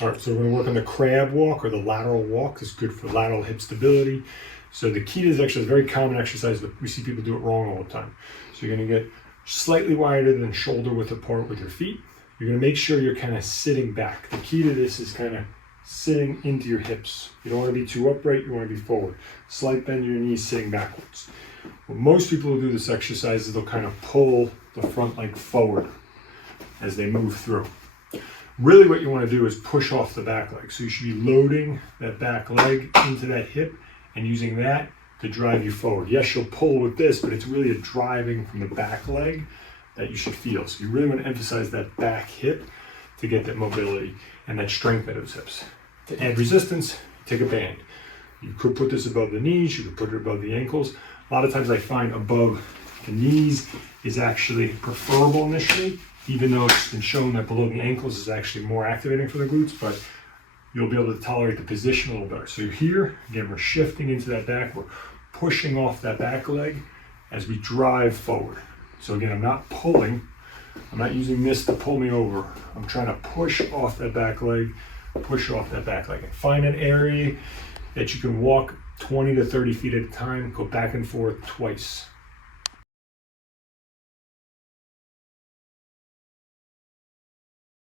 All right, so we're gonna work on the crab walk or the lateral walk. It's good for lateral hip stability. So the key to this exercise is a very common exercise, but we see people do it wrong all the time. So you're gonna get slightly wider than shoulder width apart with your feet. You're gonna make sure you're kind of sitting back. The key to this is kind of sitting into your hips. You don't wanna be too upright, you wanna be forward. Slight bend in your knees, sitting backwards. What most people who do this exercise is they'll kind of pull the front leg forward as they move through. Really what you want to do is push off the back leg. So you should be loading that back leg into that hip and using that to drive you forward. Yes, you'll pull with this, but it's really a driving from the back leg that you should feel. So you really want to emphasize that back hip to get that mobility and that strength of those hips. To add resistance, take a band. You could put this above the knees, you could put it above the ankles. A lot of times I find above the knees is actually preferable initially, even though it's been shown that below the ankles is actually more activating for the glutes, but you'll be able to tolerate the position a little better. So here, again, we're shifting into that back, we're pushing off that back leg as we drive forward. So again, I'm not pulling, I'm not using this to pull me over. I'm trying to push off that back leg, push off that back leg. And find an area that you can walk 20 to 30 feet at a time, go back and forth twice.